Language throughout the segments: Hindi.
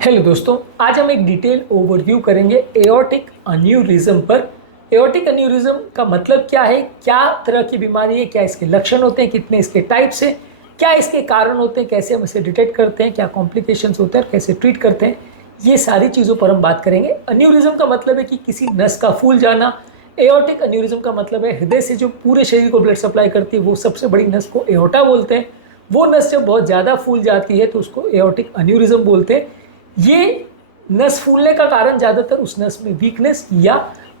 हेलो दोस्तों, आज हम एक डिटेल ओवरव्यू करेंगे एओर्टिक अन्यूरिज्म पर। एओर्टिक अन्यूरिज्म का मतलब क्या है, क्या तरह की बीमारी है, क्या इसके लक्षण होते हैं, कितने इसके टाइप्स हैं, क्या इसके कारण होते हैं, कैसे हम इसे डिटेक्ट करते हैं, क्या कॉम्प्लिकेशंस होते हैं और कैसे ट्रीट करते हैं, ये सारी चीज़ों पर हम बात करेंगे। अन्यूरिज्म का मतलब है कि किसी नस का फूल जाना। एओर्टिक अन्यूरिज्म का मतलब है हृदय से जो पूरे शरीर को ब्लड सप्लाई करती है वो सबसे बड़ी नस को एओर्टा बोलते हैं। वो नस जब बहुत ज़्यादा फूल जाती है तो उसको एओर्टिक अन्यूरिज्म बोलते हैं। ये नस फूलने का कारण ज़्यादातर उस नस में वीकनेस या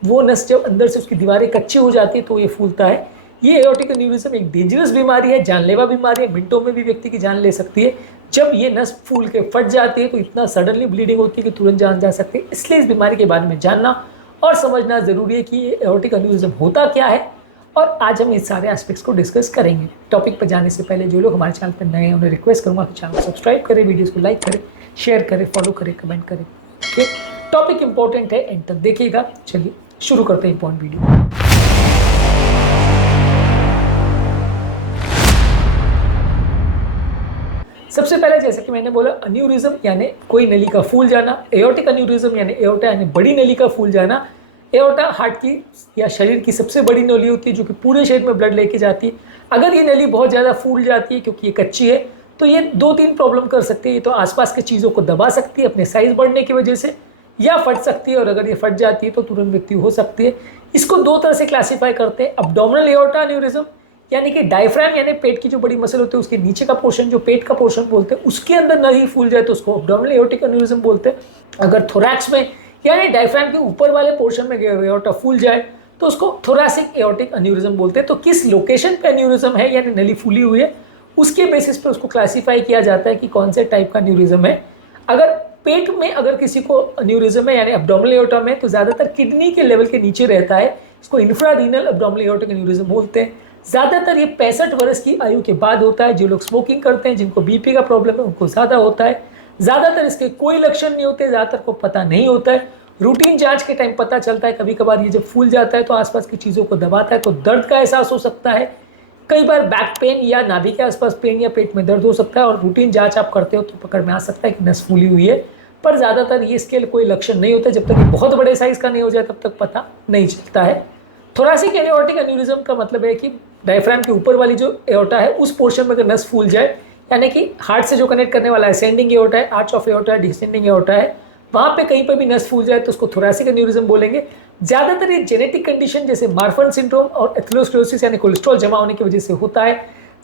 वो नस जब अंदर से उसकी दीवारें कच्ची हो जाती है तो ये फूलता है। ये एओर्टिक एन्यूरिज्म एक डेंजरस बीमारी है, जानलेवा बीमारी है, मिनटों में भी व्यक्ति की जान ले सकती है। जब ये नस फूल के फट जाती है तो इतना सडनली ब्लीडिंग होती है कि तुरंत जान जा सकती है। इसलिए इस बीमारी के बारे में जानना और समझना ज़रूरी है कि ये एओर्टिक एन्यूरिज्म होता क्या है, और आज हम इस सारे एस्पेक्ट्स को डिस्कस करेंगे। टॉपिक पर जाने से पहले जो लोग हमारे चैनल पर नए हैं उन्हें रिक्वेस्ट करूँगा कि चैनल को सब्सक्राइब करें, वीडियोज़ को लाइक करें, शेयर करें, फॉलो करें, कमेंट करें। ओके, टॉपिक इंपॉर्टेंट है, एंड तक देखिएगा। चलिए शुरू करते हैं इंपॉर्टेंट वीडियो। सबसे पहले जैसे कि मैंने बोला, अन्यूरिज्म यानी कोई नली का फूल जाना। एओर्टिक अन्यूरिज्म यानी एओर्टा यानी बड़ी नली का फूल जाना। एओर्टा हार्ट की या शरीर की सबसे बड़ी नली होती है जो कि पूरे शरीर में ब्लड लेके जाती है। अगर ये नली बहुत ज़्यादा फूल जाती है क्योंकि ये कच्ची है तो ये 2-3 प्रॉब्लम कर सकती है। ये तो आसपास के चीज़ों को दबा सकती है अपने साइज बढ़ने की वजह से, या फट सकती है, और अगर ये फट जाती है तो तुरंत मृत्यु हो सकती है। इसको 2 तरह से क्लासीफाई करते हैं। अब्डोमिनल एओर्टा अन्यूरिज्म यानी कि डायफ्राम यानी पेट की जो बड़ी मसल होती है उसके नीचे का पोर्शन जो पेट का पोर्शन बोलते हैं उसके अंदर नली फूल जाए तो उसको अब्डोमिनल एओर्टिक अन्यूरिज्म बोलते हैं। अगर थोरैक्स में यानी डायफ्राम के ऊपर वाले पोर्शन में एओर्टा फूल जाए तो उसको थोरैसिक एओर्टिक अन्यूरिज्म बोलते हैं। तो किस लोकेशन पे अन्यूरिज्म है यानी नली फूली हुई है उसके बेसिस पे उसको क्लासीफाई किया जाता है कि कौन से टाइप का अन्यूरिज्म है। अगर पेट में अगर किसी को अन्यूरिज्म है यानी अब्डोमिनल एओर्टा में, तो ज़्यादातर किडनी के लेवल के नीचे रहता है। इसको इंफ्रारीनल अब्डोमिनल एओर्टिक अन्यूरिज्म बोलते हैं। ज़्यादातर ये 65 वर्ष की आयु के बाद होता है। जो लोग स्मोकिंग करते हैं, जिनको बीपी का प्रॉब्लम है, उनको ज़्यादा होता है। ज़्यादातर इसके कोई लक्षण नहीं होते, ज़्यादातर को पता नहीं होता है। रूटीन जांच के टाइम पता चलता है। कभी कभार ये जब फूल जाता है तो आसपास की चीज़ों को दबाता है तो दर्द का एहसास हो सकता है। कई बार बैक पेन या नाभि के आसपास पेन या पेट में दर्द हो सकता है, और रूटीन जांच आप करते हो तो पकड़ में आ सकता है कि नस फूली हुई है। पर ज़्यादातर ये इसके कोई लक्षण नहीं होता। जब तक ये बहुत बड़े साइज का नहीं हो जाए तब तक पता नहीं चलता है। थोरैसिक एओर्टिक अन्यूरिज्म का मतलब है कि डायफ्राम के ऊपर वाली जो एओर्टा है उस पोर्शन में अगर नस फूल जाए, यानी कि हार्ट से जो कनेक्ट करने वाला असेंडिंग एओर्टा है, आर्च ऑफ एओर्टा है, डिसेंडिंग एओर्टा है, वहाँ पे कहीं पर भी नस फूल जाए तो उसको थोरैसिक अन्यूरिज्म बोलेंगे। ज़्यादातर ये जेनेटिक कंडीशन जैसे मार्फन सिंड्रोम और एथेरोस्क्लेरोसिस यानी कोलेस्ट्रॉल जमा होने की वजह से होता है।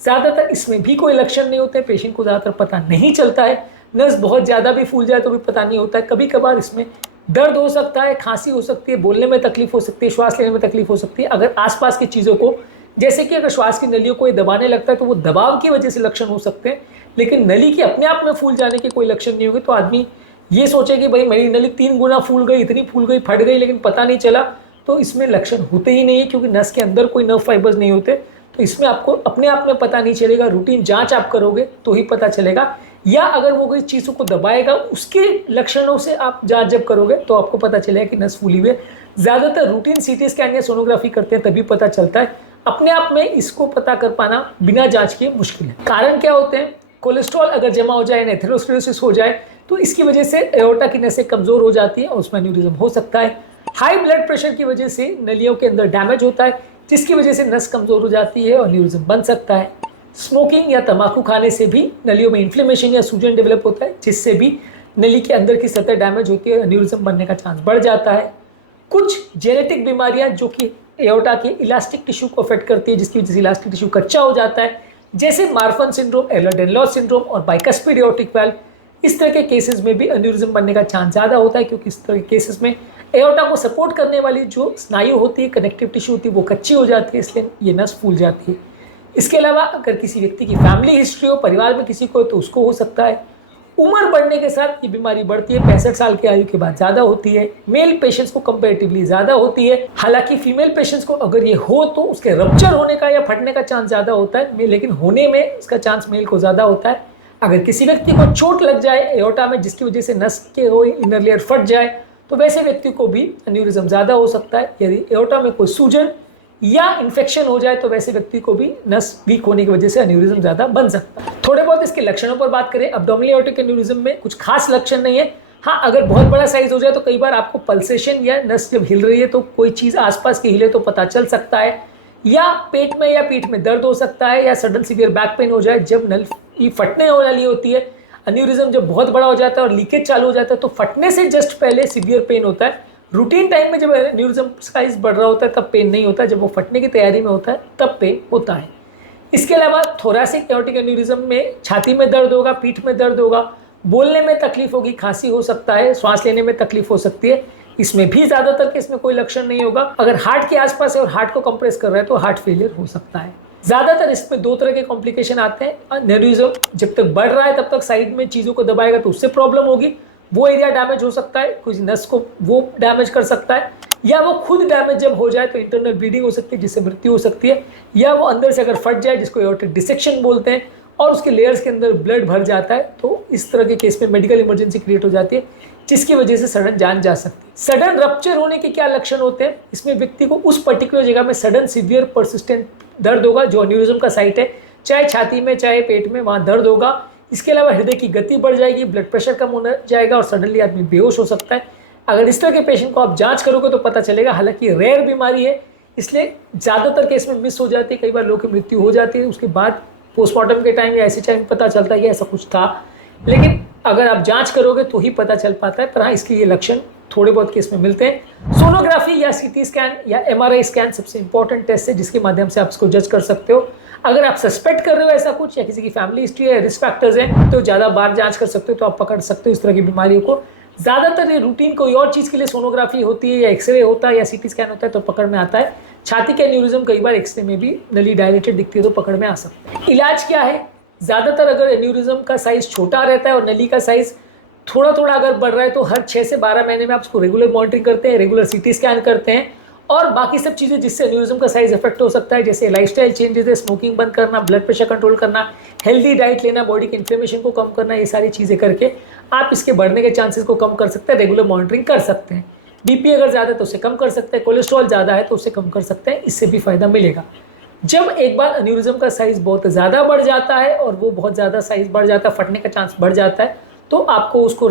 ज़्यादातर इसमें भी कोई लक्षण नहीं होते, पेशेंट को ज़्यादातर पता नहीं चलता है। नस बहुत ज़्यादा भी फूल जाए तो भी पता नहीं होता है। कभी कभार इसमें दर्द हो सकता है, खांसी हो सकती है, बोलने में तकलीफ हो सकती है, श्वास लेने में तकलीफ हो सकती है। अगर आसपास की चीज़ों को, जैसे कि अगर श्वास की नलियों को ये दबाने लगता है तो वो दबाव की वजह से लक्षण हो सकते हैं। लेकिन नली की अपने आप में फूल जाने के कोई लक्षण नहीं होंगे। तो आदमी ये सोचे कि भाई मेरी नली 3 गुना फूल गई, इतनी फूल गई, फट गई, लेकिन पता नहीं चला, तो इसमें लक्षण होते ही नहीं है क्योंकि नस के अंदर कोई नर्व फाइबर्स नहीं होते। तो इसमें आपको अपने आप में पता नहीं चलेगा। रूटीन जांच आप करोगे तो ही पता चलेगा, या अगर वो कोई चीज़ों को दबाएगा उसके लक्षणों से आप जांच जब करोगे तो आपको पता चलेगा कि नस फूली हुई है। ज़्यादातर रूटीन सीटी स्कैन या सोनोग्राफी करते हैं तभी पता चलता है। अपने आप में इसको पता कर पाना बिना जांच के मुश्किल है। कारण क्या होते हैं? कोलेस्ट्रॉल अगर जमा हो जाए, एथेरोस्क्लेरोसिस हो जाए तो इसकी वजह से एओर्टा की नसें कमज़ोर हो जाती है और उसमें अन्यूरिज्म हो सकता है। हाई ब्लड प्रेशर की वजह से नलियों के अंदर डैमेज होता है जिसकी वजह से नस कमज़ोर हो जाती है और अन्यूरिज्म बन सकता है। स्मोकिंग या तंबाकू खाने से भी नलियों में इन्फ्लेमेशन या सूजन डेवलप होता है जिससे भी नली के अंदर की सतह डैमेज होती है, अन्यूरिज्म बनने का चांस बढ़ जाता है। कुछ जेनेटिक बीमारियां जो कि एओर्टा के इलास्टिक टिश्यू को अफेक्ट करती है जिसकी वजह से इलास्टिक टिश्यू कच्चा हो जाता है, जैसे मार्फन सिंड्रोम, एhlers-Danlos सिंड्रोम और बाइकस्पिड एओर्टिक वाल्व। इस तरह के केसेस में भी अन्यूरिज्म बनने का चांस ज़्यादा होता है क्योंकि इस तरह के केसेस में एओर्टा को सपोर्ट करने वाली जो स्नायु होती है, कनेक्टिव टिश्यू होती है, वो कच्ची हो जाती है, इसलिए ये नस फूल जाती है। इसके अलावा अगर किसी व्यक्ति की फैमिली हिस्ट्री हो, परिवार में किसी को, तो उसको हो सकता है। उम्र बढ़ने के साथ ये बीमारी बढ़ती है, 65 साल की आयु के बाद ज़्यादा होती है। मेल पेशेंट्स को कंपैरेटिवली ज़्यादा होती है। हालांकि फीमेल पेशेंट्स को अगर ये हो तो उसके रप्चर होने का या फटने का चांस ज़्यादा होता है, लेकिन होने में इसका चांस मेल को ज़्यादा होता है। अगर किसी व्यक्ति को चोट लग जाए एओर्टा में जिसकी वजह से नस के इनर लेयर फट जाए तो वैसे व्यक्ति को भी अन्यूरिज्म ज़्यादा हो सकता है। यदि एओर्टा में कोई सूजन या इन्फेक्शन हो जाए तो वैसे व्यक्ति को भी नस वीक होने की वजह से अन्यूरिज्म ज़्यादा बन सकता है। थोड़े बहुत इसके लक्षणों पर बात करें, अब्डोमिनल एओर्टिक अन्यूरिज्म में कुछ खास लक्षण नहीं है, हाँ, अगर बहुत बड़ा साइज हो जाए तो कई बार आपको पल्सेशन या नस जब हिल रही है तो कोई चीज़ आसपास की हिले तो पता चल सकता है, या पेट में या पीठ में दर्द हो सकता है, या सडन सीवियर बैक पेन हो जाए जब नली फटने वाली होती है। एन्यूरिज्म जब बहुत बड़ा हो जाता है और लीकेज चालू हो जाता है तो फटने से जस्ट पहले सीवियर पेन होता है। रूटीन टाइम में जब एन्यूरिज्म साइज बढ़ रहा होता है तब पेन नहीं होता, जब वो फटने की तैयारी में होता है तब पेन होता है। इसके अलावा थोरैसिक एओर्टिक एन्यूरिज्म में छाती में दर्द होगा, पीठ में दर्द होगा, बोलने में तकलीफ होगी, खांसी हो सकता है, श्वास लेने में तकलीफ हो सकती है। इसमें भी ज्यादातर केस में कोई लक्षण नहीं होगा। अगर हार्ट के आसपास है और हार्ट को कंप्रेस कर रहा है तो हार्ट फेलियर हो सकता है। ज्यादातर इसमें दो तरह के कॉम्प्लिकेशन आते हैं। एन्यूरिज्म जब तक बढ़ रहा है तब तक साइड में चीजों को दबाएगा तो उससे प्रॉब्लम होगी, वो एरिया डैमेज हो सकता है, कुछ नस को वो डैमेज कर सकता है, या वो खुद डैमेज जब हो जाए तो इंटरनल ब्लीडिंग हो सकती है जिससे मृत्यु हो सकती है, या वो अंदर से अगर फट जाए जिसको एओर्टिक डिसेक्शन बोलते हैं और उसके लेयर्स के अंदर ब्लड भर जाता है तो इस तरह के केस में मेडिकल इमरजेंसी क्रिएट हो जाती है जिसकी वजह से सडन जान जा सकती है। सडन रप्चर होने के क्या लक्षण होते हैं? इसमें व्यक्ति को उस पर्टिकुलर जगह में सडन सीवियर परसिस्टेंट दर्द होगा जो एन्यूरिज्म का साइट है, चाहे छाती में चाहे पेट में, वहाँ दर्द होगा। इसके अलावा हृदय की गति बढ़ जाएगी, ब्लड प्रेशर कम हो जाएगा और सडनली आदमी बेहोश हो सकता है। अगर इस तरह के पेशेंट को आप जांच करोगे तो पता चलेगा। हालांकि रेयर बीमारी है इसलिए ज़्यादातर केस में मिस हो जाती है, कई बार लोगों की मृत्यु हो जाती है, उसके बाद पोस्टमार्टम के टाइम या ऐसे टाइम पता चलता है कि ऐसा कुछ था, लेकिन अगर आप जांच करोगे तो ही पता चल पाता है। पर हाँ, इसके ये लक्षण थोड़े बहुत केस में मिलते हैं। सोनोग्राफी या सीटी स्कैन या एमआरआई स्कैन सबसे इंपॉर्टेंट टेस्ट है जिसके माध्यम से आप इसको जज कर सकते हो। अगर आप सस्पेक्ट कर रहे हो ऐसा कुछ या किसी की फैमिली हिस्ट्री है, रिस्क फैक्टर्स हैं, तो ज़्यादा बार जांच कर सकते हो, तो आप पकड़ सकते हो इस तरह की बीमारियों को। ज़्यादातर ये रूटीन कोई और चीज़ के लिए सोनोग्राफी होती है या एक्सरे होता है या सीटी स्कैन होता है तो पकड़ में आता है। छाती के एन्यूरिज्म कई बार एक्सरे में भी नली डायलेटेड दिखती है तो पकड़ में आ सकता है। इलाज क्या है? ज़्यादातर अगर एन्यूरिज्म का साइज छोटा रहता है और नली का साइज थोड़ा थोड़ा अगर बढ़ रहा है तो हर 6 से 12 महीने में आप उसको रेगुलर मॉनिटरिंग करते हैं, रेगुलर सीटी स्कैन करते हैं, और बाकी सब चीज़ें जिससे एन्यूरिज्म का साइज इफेक्ट हो सकता है, जैसे लाइफस्टाइल चेंजेस है, स्मोकिंग बंद करना, ब्लड प्रेशर कंट्रोल करना, हेल्दी डाइट लेना, बॉडी के इन्फ्लेमेशन को कम करना, ये सारी चीज़ें करके आप इसके बढ़ने के चांसेस को कम कर सकते हैं, रेगुलर मॉनिटरिंग कर सकते हैं। बीपी अगर ज़्यादा है तो उसे कम कर सकते हैं, कोलेस्ट्रॉल ज़्यादा है तो उसे कम कर सकते हैं, इससे भी फायदा मिलेगा। जब एक बार एन्यूरिज्म का साइज बहुत ज़्यादा बढ़ जाता है और वो बहुत ज़्यादा साइज बढ़ जाता है, फटने का चांस बढ़ जाता है, तो आपको उसको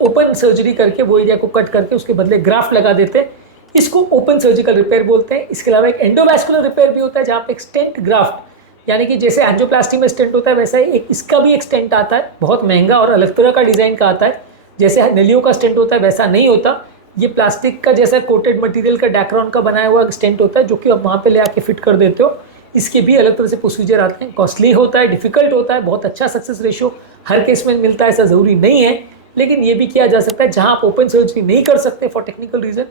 ओपन सर्जरी करके वो एरिया को कट करके उसके बदले ग्राफ्ट लगा देते हैं। इसको ओपन सर्जिकल रिपेयर बोलते हैं। इसके अलावा एक एंडोवैस्कुलर रिपेयर भी होता है जहाँ पे एक स्टेंट ग्राफ्ट, यानी कि जैसे एंजियोप्लास्टी में स्टेंट होता है वैसा ही एक इसका भी एक स्टेंट आता है, बहुत महंगा और अलग तरह का डिज़ाइन का आता है। जैसे नलियों का स्टेंट होता है वैसा नहीं होता, ये प्लास्टिक का जैसा कोटेड मटेरियल का डैक्रॉन का बनाया हुआ स्टेंट होता है जो कि आप वहाँ पे ले आके फिट कर देते हो। इसके भी अलग तरह से प्रोसीजर आते हैं, कॉस्टली होता है, डिफिकल्ट होता है, बहुत अच्छा सक्सेस रेशियो हर केस में मिलता है ऐसा ज़रूरी नहीं है, लेकिन ये भी किया जा सकता है। जहाँ आप ओपन सर्जरी नहीं कर सकते फॉर टेक्निकल रीजन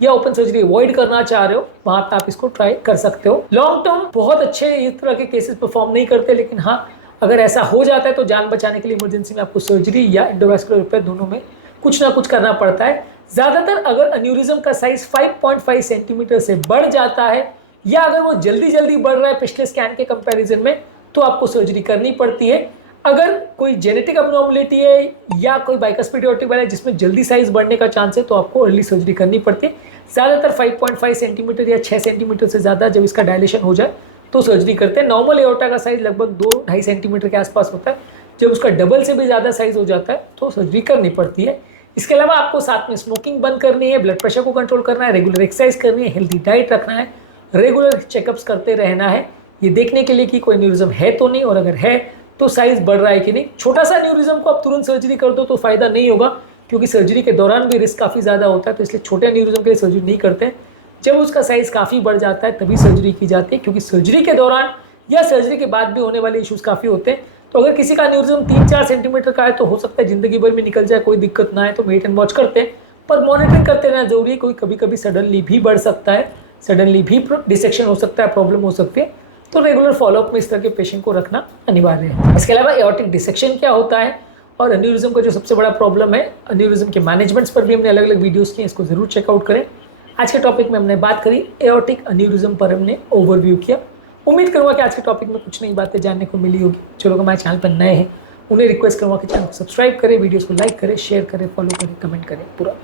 या ओपन सर्जरी अवॉइड करना चाह रहे हो, वहाँ पे आप इसको ट्राई कर सकते हो। लॉन्ग टर्म बहुत अच्छे इस तरह के केसेस परफॉर्म नहीं करते, लेकिन हाँ अगर ऐसा हो जाता है तो जान बचाने के लिए इमरजेंसी में आपको सर्जरी या एंडोवैस्कुलर रिपेयर दोनों में कुछ ना कुछ करना पड़ता है। ज़्यादातर अगर एन्यूरिज्म का साइज 5.5 सेंटीमीटर से बढ़ जाता है या अगर वो जल्दी जल्दी बढ़ रहा है पिछले स्कैन के कंपैरिजन में, तो आपको सर्जरी करनी पड़ती है। अगर कोई जेनेटिक अबनॉर्मलिटी है या कोई बाइकस्पिड एओर्टिक वाला है जिसमें जल्दी साइज बढ़ने का चांस है तो आपको अर्ली सर्जरी करनी पड़ती है। ज़्यादातर 5.5 सेंटीमीटर या 6 सेंटीमीटर से ज़्यादा जब इसका डायलेशन हो जाए तो सर्जरी करते हैं। नॉर्मल एओर्टा का साइज लगभग 2-2.5 सेंटीमीटर के आसपास होता है, जब उसका डबल से भी ज़्यादा साइज हो जाता है तो सर्जरी करनी पड़ती है। इसके अलावा आपको साथ में स्मोकिंग बंद करनी है, ब्लड प्रेशर को कंट्रोल करना है, रेगुलर एक्सरसाइज करनी है, हेल्दी डाइट रखना है, रेगुलर चेकअप्स करते रहना है, ये देखने के लिए कि कोई एन्यूरिज्म है तो नहीं, और अगर है तो साइज बढ़ रहा है कि नहीं। छोटा सा एन्यूरिज्म को आप तुरंत सर्जरी कर दो तो फायदा नहीं होगा, क्योंकि सर्जरी के दौरान भी रिस्क काफ़ी ज़्यादा होता है, तो इसलिए छोटे एन्यूरिज्म के लिए सर्जरी नहीं करते हैं। जब उसका साइज काफ़ी बढ़ जाता है तभी सर्जरी की जाती है, क्योंकि सर्जरी के दौरान या सर्जरी के बाद भी होने वाले इश्यूज़ काफ़ी होते हैं। तो अगर किसी का एन्यूरिज्म 3-4 सेंटीमीटर का है तो हो सकता है ज़िंदगी भर में निकल जाए, कोई दिक्कत ना है, तो वेट एंड वॉच करते हैं, पर मॉनिटरिंग करते रहना जरूरी है। कोई कभी कभी सडनली भी बढ़ सकता है, सडनली भी डिसेक्शन हो सकता है, प्रॉब्लम हो सकती है, तो रेगुलर फॉलोअप में इस तरह के पेशेंट को रखना अनिवार्य है। इसके अलावा एओर्टिक डिसेक्शन क्या होता है और एन्यूरिज्म का जो सबसे बड़ा प्रॉब्लम है, एन्यूरिज्म के मैनेजमेंट्स पर भी हमने अलग अलग वीडियोस किए, इसको जरूर चेकआउट करें। आज के टॉपिक में हमने बात करी एओर्टिक एन्यूरिज्म पर, हमने ओवरव्यू किया। उम्मीद करूँगा कि आज के टॉपिक में कुछ नई बातें जानने को मिली होगी। जो लोग हमारे चैनल पर नए हैं उन्हें रिक्वेस्ट करूँगा कि चैनल को सब्सक्राइब करें, वीडियोज़ को लाइक करें, शेयर करें, फॉलो करें, कमेंट करें पूरा।